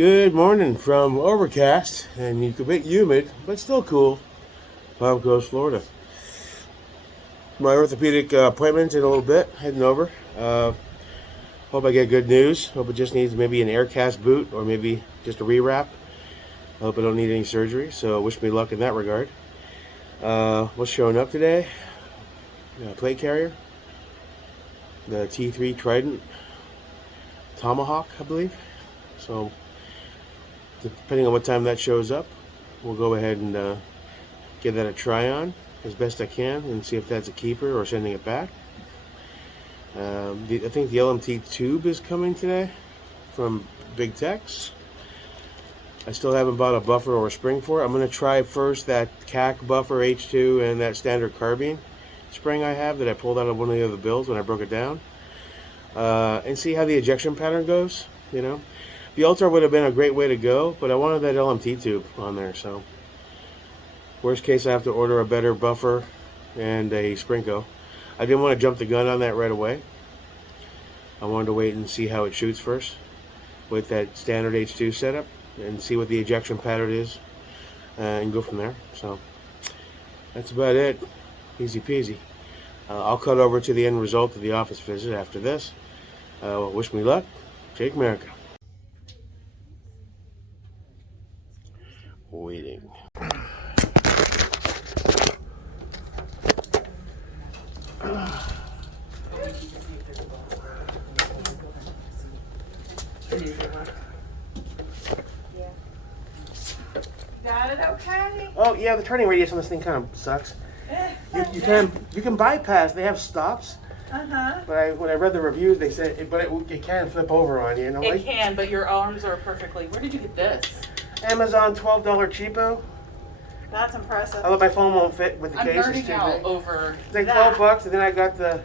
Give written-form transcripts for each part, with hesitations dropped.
Good morning from Overcast, and it's a bit humid, but still cool. Palm Coast, Florida. My orthopedic appointment in a little bit, heading over. Hope I get good news. Hope it just needs maybe an air cast boot or maybe just a rewrap. Hope I don't need any surgery, so wish me luck in that regard. What's showing up today? Plate carrier, the T3 Trident Tomahawk, I believe. So, depending on what time that shows up, we'll go ahead and give that a try on as best I can and see if that's a keeper or sending it back. I think the LMT tube is coming today from Big Tex. I still haven't bought a buffer or a spring for it. I'm going to try first that CAC buffer H2 and that standard carbine spring I have that I pulled out of one of the other bills when I broke it down, and see how the ejection pattern goes. The Ultra would have been a great way to go, but I wanted that LMT tube on there, so worst case I have to order a better buffer and a Sprinko. I didn't want to jump the gun on that right away. I wanted to wait and see how it shoots first with that standard H2 setup and see what the ejection pattern is, and go from there. So that's about it. Easy peasy. I'll cut over to the end result of the office visit after this. Wish me luck. Take America. Waiting. Got it okay? Oh yeah, the turning radius on this thing kind of sucks. You can bypass. They have stops. But when I read the reviews, they said it can flip over on you. It can, but your arms are perfectly. Where did you get this? Amazon $12 cheapo. That's impressive. Although my phone won't fit with the case. I'm nerding out over it's like $12, and then I got the.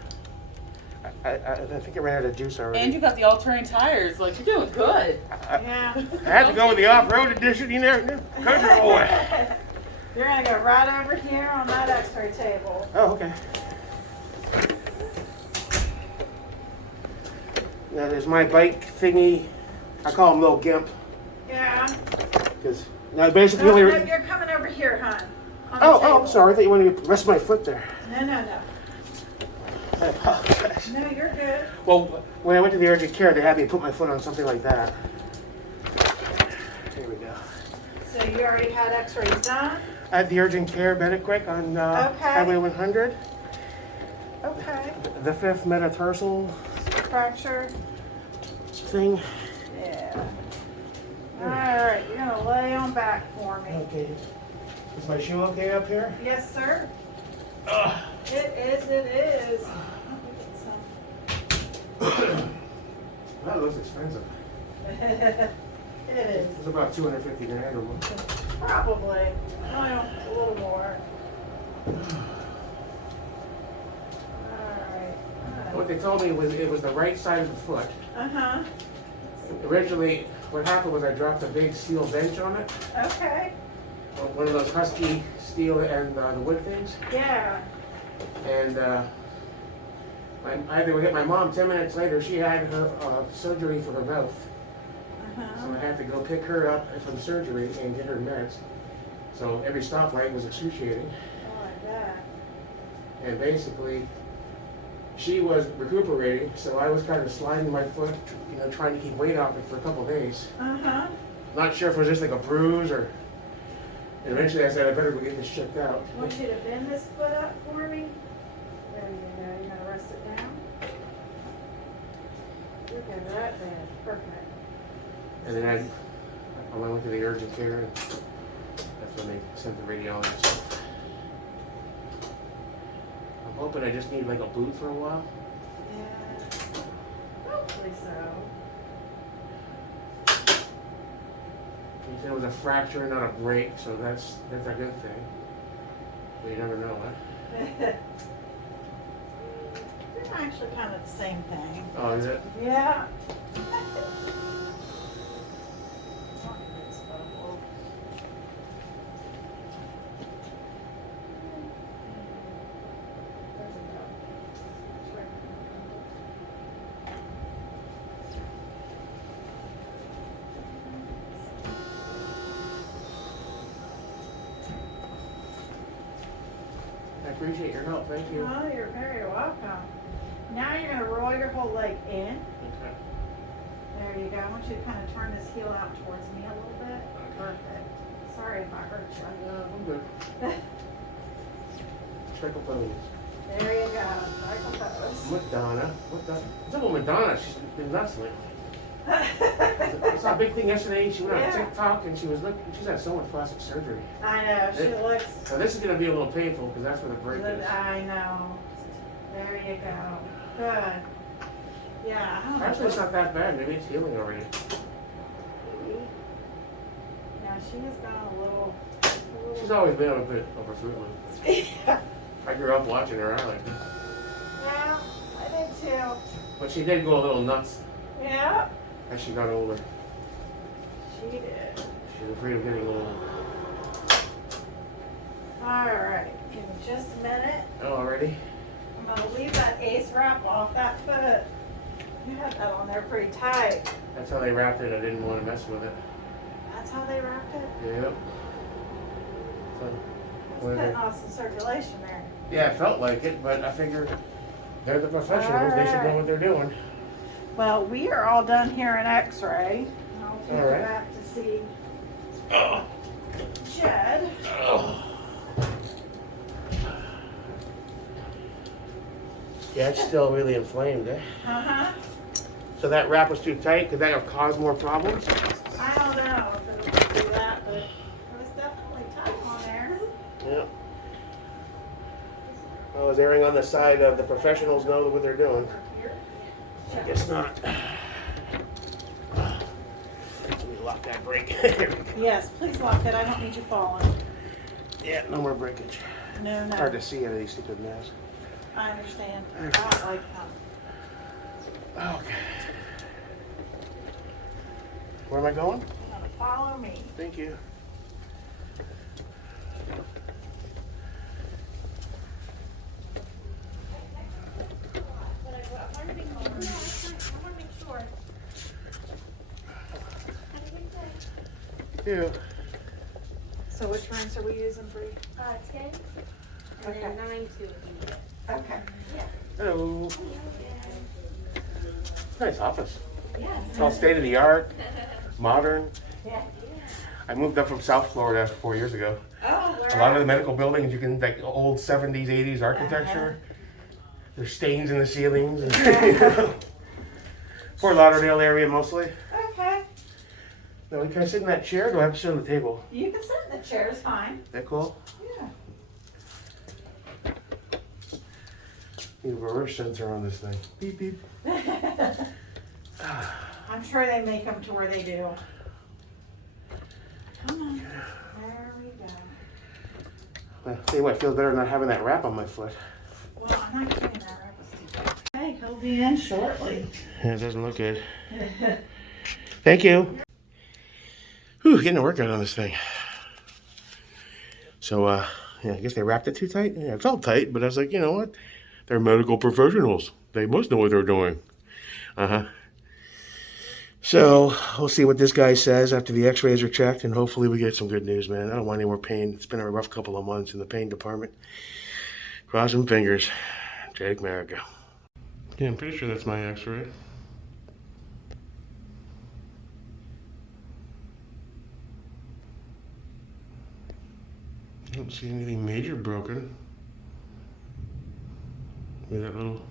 I think it ran out of juice already. And you got the all-terrain tires. Like, you're doing good. Yeah. I had to go with the off-road edition. You never knew. Country boy. You're going to go right over here on that x-ray table. Oh, okay. Now there's my bike thingy. I call him Little Gimp. Yeah. Because now basically No, you're coming over here, hon. Oh, I'm sorry. I thought you wanted to rest my foot there. No. I apologize. No, you're good. Well, when I went to the urgent care, they had me put my foot on something like that. There we go. So you already had x-rays done? I had the urgent care Benequick on Highway 100. Okay. The fifth metatarsal Fracture? thing. Yeah. All right, you're going to lay on back for me. Okay. Is my shoe okay up here? Yes, sir. It is. That looks expensive. It is. It's about $250 or more. Probably. A little more. Alright. What they told me was it was the right side of the foot. Uh-huh. Originally, what happened was I dropped a big steel bench on it. Okay. One of those husky steel and the wood things. Yeah. And I had to go get my mom 10 minutes later. She had her surgery for her mouth. So I had to go pick her up from surgery and get her meds. So every stoplight was excruciating. Oh, like that. And basically, she was recuperating, so I was kind of sliding my foot, trying to keep weight off it for a couple of days. Not sure if it was just like a bruise or. And eventually I said, I better go get this checked out. I want you to bend this foot up for me. There you go. You're going to rest it down. You're good right there. Perfect. And then I went to the urgent care, and that's when they sent the radiologist. I'm hoping I just need like a boot for a while. Yeah. Hopefully so. He said it was a fracture, not a break, so that's a good thing. But you never know, huh? They're actually kind of the same thing. Oh, is it? Yeah. appreciate your help. Thank you. Oh, you're very welcome. Now you're gonna roll your whole leg in. Okay. There you go. I want you to kind of turn this heel out towards me a little bit. Perfect. Sorry if I hurt you. No, I'm good. Trickle pose. There you go. Trickle pose. Madonna. What's up with Madonna? She's been nuts lately. I saw a big thing yesterday. She went on Yeah. TikTok and she's had so much plastic surgery. I know. She looks Now this is gonna be a little painful because that's where the break good. is. I know. There you go. Good. Yeah. I don't know. Actually, it's not that bad. Maybe it's healing already. Yeah, she has gone a little. She's always been a bit of a Fruit Loop. Yeah. I grew up watching her. I like her. Yeah, I did too. But she did go a little nuts Yeah. as she got older. She did. She's afraid of getting old. All right. Give me just a minute. Oh, already? I'm gonna leave that ace wrap off that foot. You had that on there pretty tight. That's how they wrapped it. I didn't want to mess with it. That's how they wrapped it. Yep. So, It's what are cutting they- off some circulation there. Yeah, it felt like it, but I figured they're the professionals. They should know what they're doing. Well, we are all done here in X-ray. I'll take All you right. back to see Oh. Jed. Oh. Yeah, it's still really inflamed, eh? Uh-huh. So that wrap was too tight? Could that have caused more problems? I don't know if it'll do that, but it was definitely tight on there. Yeah. I was erring on the side of the professionals know what they're doing. Over here. I guess not. Let me lock that brake. Here we go. Yes, please lock it. I don't need you falling. Yeah, no more breakage. No, no. Hard to see out of these stupid masks. I understand. I don't like them. Okay. Where am I going? You're gonna follow me. Thank you. Yeah. So which rinse are we using for you? 10 and Okay. then 9 to immediate. Okay. Hello. Nice office. Yeah. It's all state of the art, modern. Yeah. I moved up from South Florida 4 years ago. Oh, A lot of the medical buildings, you can like old 70s, 80s architecture. There's stains in the ceilings. And, you know. Fort Lauderdale area mostly. Okay. Now, can I sit in that chair or do I have to sit on the table? You can sit in the chair, it's fine. Is that cool? Yeah. Need a reverse sensor on this thing. Beep beep. I'm sure they make them to where they do. Come on. There we go. Well, tell you what, it feels better not having that wrap on my foot. Well, I'm not getting that wrap. Okay, he'll be in shortly. Yeah, it doesn't look good. Thank you. Whew, getting a workout on this thing. So, yeah, I guess they wrapped it too tight. Yeah, it felt tight, but I was like, you know what? They're medical professionals. They must know what they're doing. Uh-huh. So, we'll see what this guy says after the x-rays are checked, and hopefully we get some good news, man. I don't want any more pain. It's been a rough couple of months in the pain department. Crossing fingers. Jake America. Yeah, I'm pretty sure that's my x-ray. I don't see anything major broken. Maybe that little...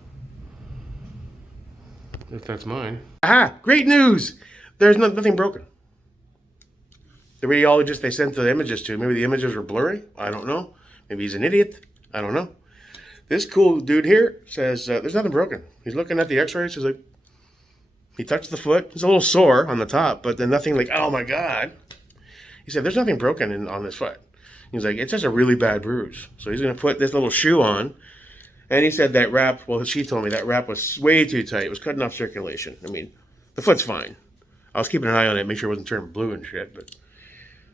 If that's mine. Aha! Great news! There's nothing broken. The radiologist they sent the images to, maybe the images were blurry. I don't know. Maybe he's an idiot. I don't know. This cool dude here says there's nothing broken. He's looking at the x-rays. He's like, he touched the foot. It's a little sore on the top, but then nothing like, oh my God. He said, there's nothing broken on this foot. He's like, it's just a really bad bruise. So he's going to put this little shoe on. And he said that wrap, well, she told me that wrap was way too tight. It was cutting off circulation. I mean, the foot's fine. I was keeping an eye on it, make sure it wasn't turning blue and shit. But I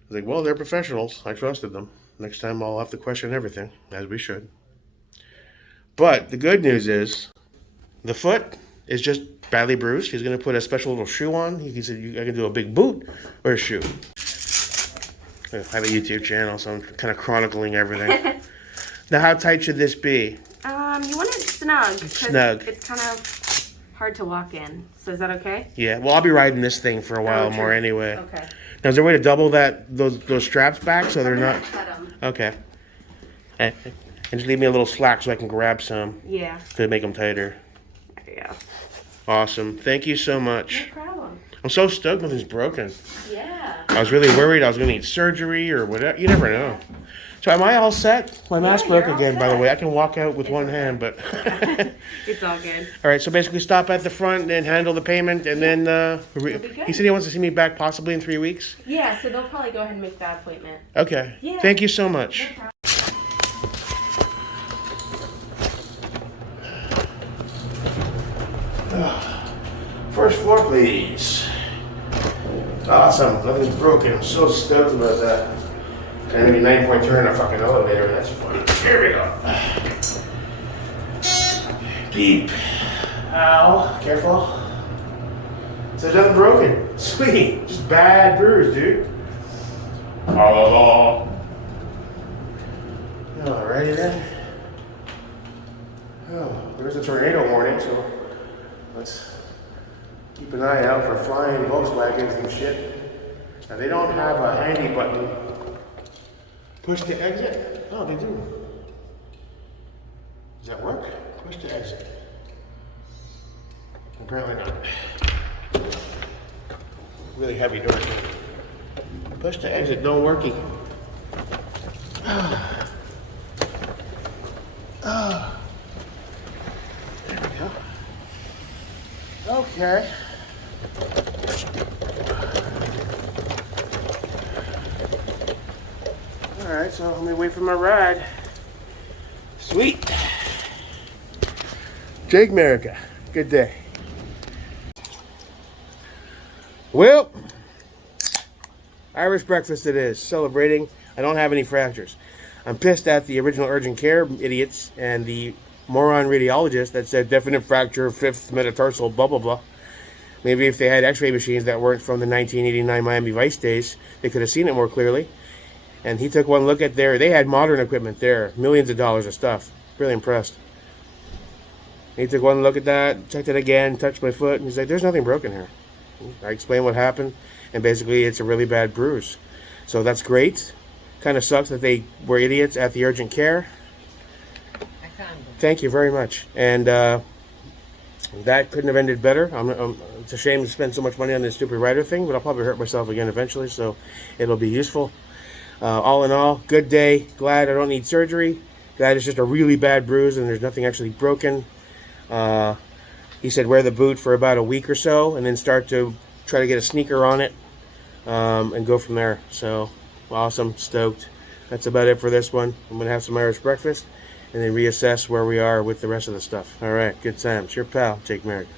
was like, well, they're professionals. I trusted them. Next time I'll have to question everything, as we should. But the good news is the foot is just badly bruised. He's going to put a special little shoe on. He said, I can do a big boot or a shoe. I have a YouTube channel, so I'm kind of chronicling everything. Now, how tight should this be? You want it snug. 'Cause Snug. It's kind of hard to walk in. So is that okay? Yeah. Well, I'll be riding this thing for a while Oh, more true. anyway. Okay. Now, is there a way to double those straps back so they're not? Cut 'em. Okay. And just leave me a little slack so I can grab some Yeah. to make them tighter. There you go. Awesome. Thank you so much. No problem. I'm so stoked nothing's broken. Yeah. I was really worried I was going to need surgery or whatever. You never know. So am I all set? My mask broke you're all again, by the set. way. I can walk out with one hand, but... It's all good. All right, so basically stop at the front and handle the payment, and then... be good. He said he wants to see me back possibly in 3 weeks? Yeah, so they'll probably go ahead and make that appointment. Okay. Yeah. Thank you so much. First floor, please. Awesome. Nothing's broken. I'm so stoked about that. And maybe 9-point turn in a fucking elevator. That's fun. Here we go. Beep. Ow. Careful. So it nothing broken. Sweet. Just bad bruise, dude. Alrighty then. Oh, there's a tornado warning, so let's keep an eye out for flying Volkswagens and shit. Now they don't have a handy button. Push to exit? Oh, they do. Does that work? Push to exit. Apparently not. Really heavy door here. Push to exit, don't worky. There we go. Okay. Alright, so let me wait for my ride. Sweet. Jake America. Good day. Well, Irish breakfast it is. Celebrating. I don't have any fractures. I'm pissed at the original urgent care idiots and the moron radiologist that said definite fracture, 5th metatarsal, blah, blah, blah. Maybe if they had x-ray machines that weren't from the 1989 Miami Vice days, they could have seen it more clearly. And he took one look at they had modern equipment there, millions of dollars of stuff. Really impressed. He took one look at that, checked it again, touched my foot, and he's like, there's nothing broken here. I explained what happened, and basically it's a really bad bruise. So that's great. Kind of sucks that they were idiots at the urgent care. I found them. Thank you very much. And that couldn't have ended better. It's a shame to spend so much money on this stupid rider thing, but I'll probably hurt myself again eventually, so it'll be useful. All in all, good day. Glad I don't need surgery. Glad it's just a really bad bruise and there's nothing actually broken. He said wear the boot for about a week or so and then start to try to get a sneaker on it and go from there. So awesome, stoked. That's about it for this one. I'm going to have some Irish breakfast and then reassess where we are with the rest of the stuff. All right, good times. Your pal, Jake Merrick.